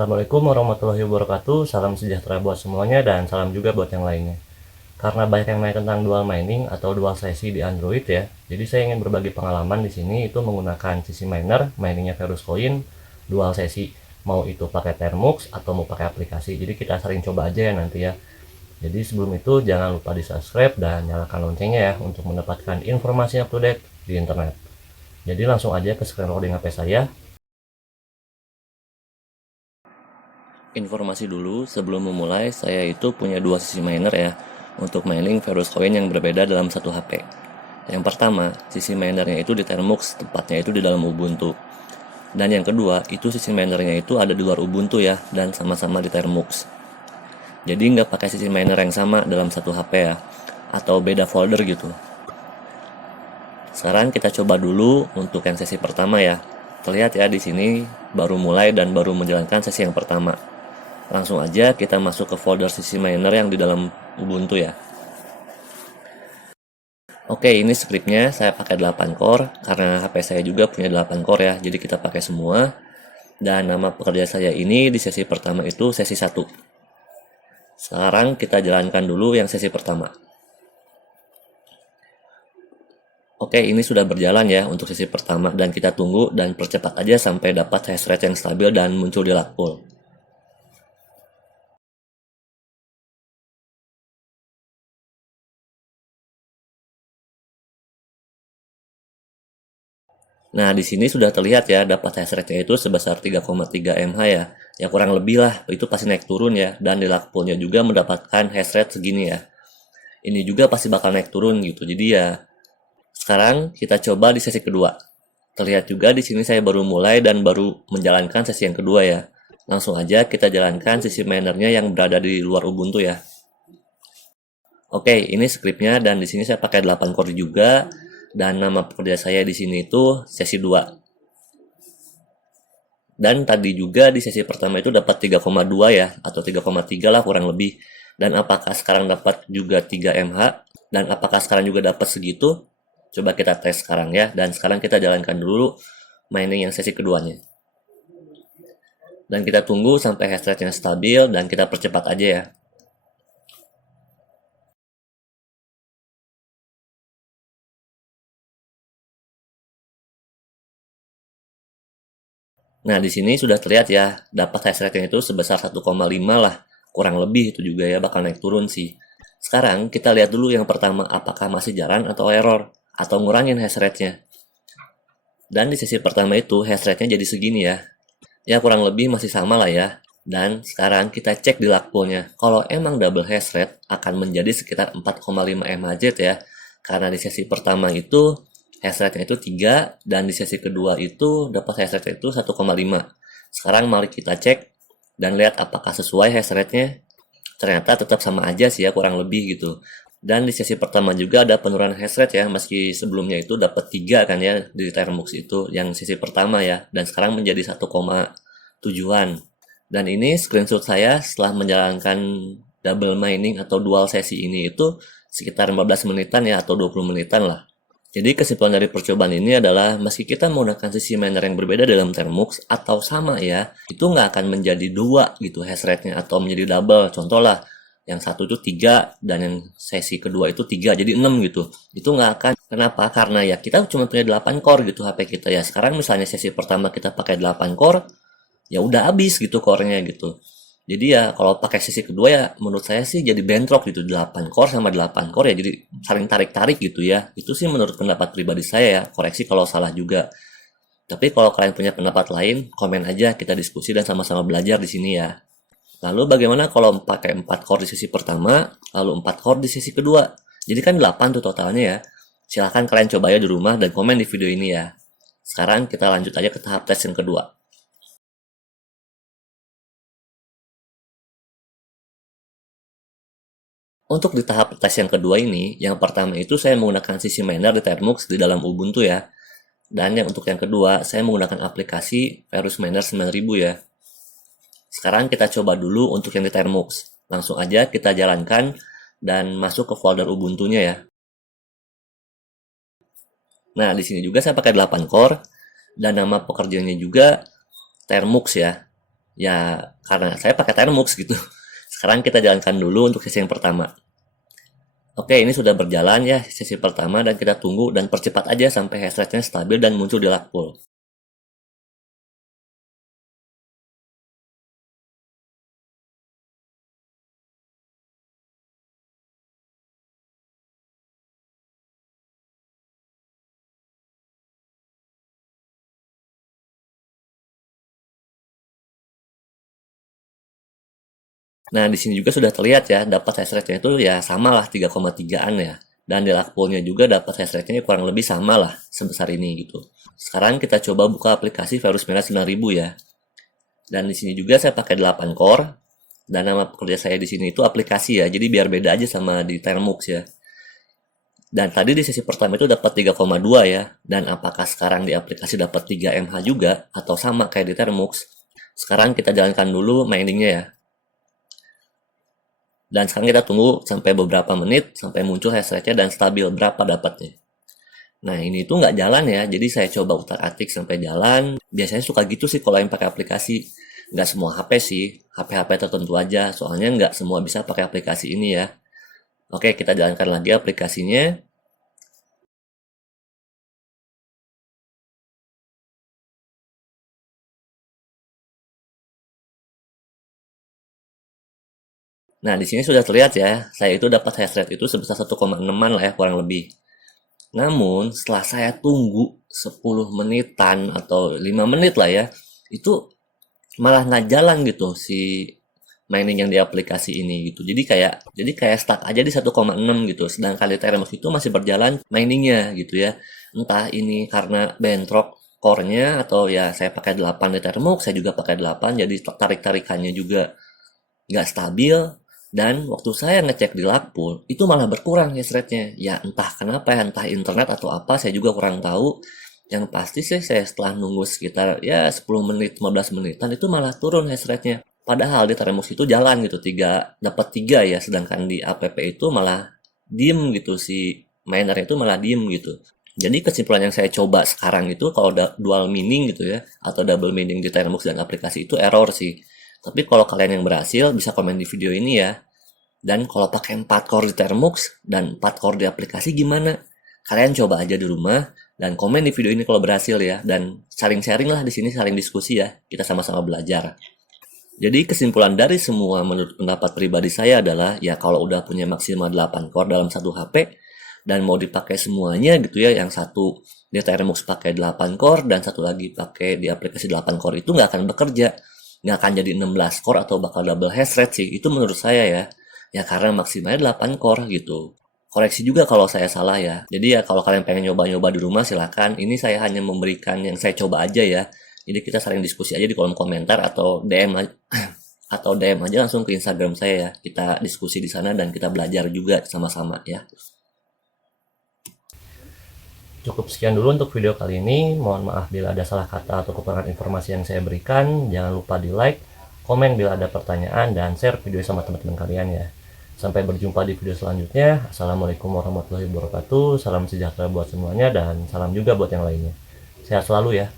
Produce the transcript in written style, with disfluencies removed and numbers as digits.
Assalamualaikum warahmatullahi wabarakatuh. Salam sejahtera buat semuanya dan salam juga buat yang lainnya. Karena banyak yang nanya tentang dual mining atau dual sesi di Android ya. Jadi saya ingin berbagi pengalaman di sini itu menggunakan CC Miner, miningnya Verus Coin, dual sesi. Mau itu pakai Termux atau mau pakai aplikasi. Jadi kita sering coba aja ya nanti ya. Jadi sebelum itu jangan lupa di-subscribe dan nyalakan loncengnya ya untuk mendapatkan informasi up to date di internet. Jadi langsung aja ke screen recording HP saya. Informasi dulu sebelum memulai, saya itu punya dua sisi miner ya untuk mining Verus Coin yang berbeda dalam satu HP. Yang pertama, sisi minernya itu di Termux, tepatnya itu di dalam Ubuntu. Dan yang kedua, itu sisi minernya itu ada di luar Ubuntu ya, dan sama-sama di Termux. Jadi nggak pakai sisi miner yang sama dalam satu HP ya, atau beda folder gitu. Sekarang kita coba dulu untuk yang sesi pertama ya. Terlihat ya di sini baru mulai dan baru menjalankan sesi yang pertama. Langsung aja kita masuk ke folder sisi miner yang di dalam Ubuntu ya. Oke, ini scriptnya saya pakai 8 core karena HP saya juga punya 8 core ya. Jadi kita pakai semua. Dan nama pekerja saya ini di sesi pertama itu sesi 1. Sekarang kita jalankan dulu yang sesi pertama. Oke, ini sudah berjalan ya untuk sesi pertama dan kita tunggu dan percepat aja sampai dapat hash rate yang stabil dan muncul di lock pool. Nah, di sini sudah terlihat ya, dapat hash rate-nya itu sebesar 3,3 mH ya. Ya kurang lebih lah, itu pasti naik turun ya. Dan di lock pool-nya juga mendapatkan hash rate segini ya. Ini juga pasti bakal naik turun gitu. Jadi ya, sekarang kita coba di sesi kedua. Terlihat juga di sini saya baru mulai dan baru menjalankan sesi yang kedua ya. Langsung aja kita jalankan sisi minernya yang berada di luar Ubuntu ya. Oke, ini scriptnya dan di sini saya pakai 8 core juga. Dan nama pekerja saya di sini itu sesi 2. Dan tadi juga di sesi pertama itu dapat 3,2 ya, atau 3,3 lah kurang lebih. Dan apakah sekarang dapat juga 3 mH? Dan apakah sekarang juga dapat segitu? Coba kita tes sekarang ya. Dan sekarang kita jalankan dulu mining yang sesi keduanya. Dan kita tunggu sampai hash rate-nya stabil dan kita percepat aja ya. Nah, di sini sudah terlihat ya, dapat hash rate-nya itu sebesar 1,5 lah. Kurang lebih itu juga ya, bakal naik turun sih. Sekarang kita lihat dulu yang pertama, apakah masih jalan atau error, atau ngurangin hash rate-nya. Dan di sesi pertama itu hash rate-nya jadi segini ya. Ya kurang lebih masih sama lah ya. Dan sekarang kita cek di lock pool-nya. Kalau emang double hash rate akan menjadi sekitar 4,5 mHz ya. Karena di sesi pertama itu hash rate-nya itu 3 dan di sesi kedua itu dapat hash rate itu 1,5. Sekarang mari kita cek dan lihat apakah sesuai hash rate-nya. Ternyata tetap sama aja sih ya kurang lebih gitu. Dan di sesi pertama juga ada penurunan hash rate ya, meski sebelumnya itu dapat 3 kan ya di Termux itu yang sesi pertama ya, dan sekarang menjadi 1,7-an. Dan ini screenshot saya setelah menjalankan double mining atau dual sesi ini itu sekitar 15 menitan ya atau 20 menitan lah. Jadi kesimpulan dari percobaan ini adalah meski kita menggunakan sisi miner yang berbeda dalam Termux atau sama ya, itu nggak akan menjadi 2 gitu hash rate-nya atau menjadi double. Contoh lah, yang satu itu 3 dan yang sesi kedua itu 3 jadi 6 gitu. Itu nggak akan. Kenapa? Karena ya kita cuma punya 8 core gitu HP kita ya. Sekarang misalnya sesi pertama kita pakai 8 core, ya udah habis gitu core-nya gitu. Jadi ya kalau pakai sesi kedua ya menurut saya sih jadi bentrok gitu 8 core sama 8 core ya jadi saling tarik-tarik gitu ya. Itu sih menurut pendapat pribadi saya ya. Koreksi kalau salah juga. Tapi kalau kalian punya pendapat lain, komen aja kita diskusi dan sama-sama belajar di sini ya. Lalu bagaimana kalau pakai 4 core di sesi pertama, lalu 4 core di sesi kedua? Jadi kan 8 tuh totalnya ya. Silahkan kalian coba ya di rumah dan komen di video ini ya. Sekarang kita lanjut aja ke tahap tes yang kedua. Untuk di tahap tes yang kedua ini, yang pertama itu saya menggunakan sisi miner di Termux di dalam Ubuntu ya. Dan yang untuk yang kedua, saya menggunakan aplikasi Verus Miner 9000 ya. Sekarang kita coba dulu untuk yang di Termux. Langsung aja kita jalankan dan masuk ke folder Ubuntu-nya ya. Nah, di sini juga saya pakai 8 core dan nama pekerjaannya juga Termux ya. Ya, karena saya pakai Termux gitu. Sekarang kita jalankan dulu untuk sesi yang pertama. Oke, ini sudah berjalan ya sesi pertama dan kita tunggu dan percepat aja sampai hash rate-nya stabil dan muncul di lug pull. Nah, di sini juga sudah terlihat ya, dapat hash rate-nya itu ya sama lah 3,3-an ya. Dan di lug pull-nya juga dapat hash rate-nya kurang lebih sama lah sebesar ini gitu. Sekarang kita coba buka aplikasi Verus Merah 9000 ya. Dan di sini juga saya pakai 8 core dan nama pekerja saya di sini itu aplikasi ya. Jadi biar beda aja sama di Termux ya. Dan tadi di sesi pertama itu dapat 3,2 ya. Dan apakah sekarang di aplikasi dapat 3 mH juga atau sama kayak di Termux? Sekarang kita jalankan dulu miningnya ya. Dan sekarang kita tunggu sampai beberapa menit sampai muncul hash rate-nya dan stabil berapa dapatnya. Nah, ini tuh nggak jalan ya, jadi saya coba utak-atik sampai jalan. Biasanya suka gitu sih kalau yang pakai aplikasi. Nggak semua HP sih, HP-HP tertentu aja, soalnya nggak semua bisa pakai aplikasi ini ya. Oke, kita jalankan lagi aplikasinya. Nah, di sini sudah terlihat ya, saya itu dapat hash rate itu sebesar 1,6-an lah ya, kurang lebih. Namun, setelah saya tunggu 10 menitan atau 5 menit lah ya, itu malah nggak jalan gitu si mining yang di aplikasi ini gitu. Jadi kayak stuck aja di 1,6 gitu. Sedangkan di Termux itu masih berjalan miningnya gitu ya. Entah ini karena bentrok core-nya atau ya saya pakai 8 di Termux, saya juga pakai 8 jadi tarik-tarikannya juga nggak stabil. Dan waktu saya ngecek di lug pull itu malah berkurang hash rate-nya. Ya entah kenapa ya, entah internet atau apa, saya juga kurang tahu. Yang pasti sih saya setelah nunggu sekitar ya 10 menit, 15 menitan itu malah turun hash rate-nya. Padahal di Termux itu jalan gitu, dapat 3 ya, sedangkan di app itu malah diem gitu, si miner itu malah diem gitu. Jadi kesimpulan yang saya coba sekarang itu kalau dual meaning gitu ya, atau double meaning di Termux dan aplikasi itu error sih. Tapi kalau kalian yang berhasil bisa komen di video ini ya. Dan kalau pakai 4 core di Termux dan 4 core di aplikasi gimana? Kalian coba aja di rumah dan komen di video ini kalau berhasil ya. Dan saling sharing lah di sini, saling diskusi ya. Kita sama-sama belajar. Jadi kesimpulan dari semua menurut pendapat pribadi saya adalah ya kalau udah punya maksimal 8 core dalam satu HP dan mau dipakai semuanya gitu ya, yang satu di Termux pakai 8 core dan satu lagi pakai di aplikasi 8 core itu nggak akan bekerja. Nggak akan jadi 16 core atau bakal double hash rate sih. Itu menurut saya ya. Ya karena maksimalnya 8 core gitu. Koreksi juga kalau saya salah ya. Jadi ya kalau kalian pengen nyoba-nyoba di rumah silakan. Ini saya hanya memberikan yang saya coba aja ya. Jadi kita saling diskusi aja di kolom komentar atau DM atau DM aja langsung ke Instagram saya ya. Kita diskusi di sana dan kita belajar juga sama-sama ya. Cukup sekian dulu untuk video kali ini. Mohon maaf bila ada salah kata atau kekurangan informasi yang saya berikan. Jangan lupa di like, komen bila ada pertanyaan, dan share video sama teman-teman kalian ya. Sampai berjumpa di video selanjutnya. Assalamualaikum warahmatullahi wabarakatuh. Salam sejahtera buat semuanya dan salam juga buat yang lainnya. Sehat selalu ya.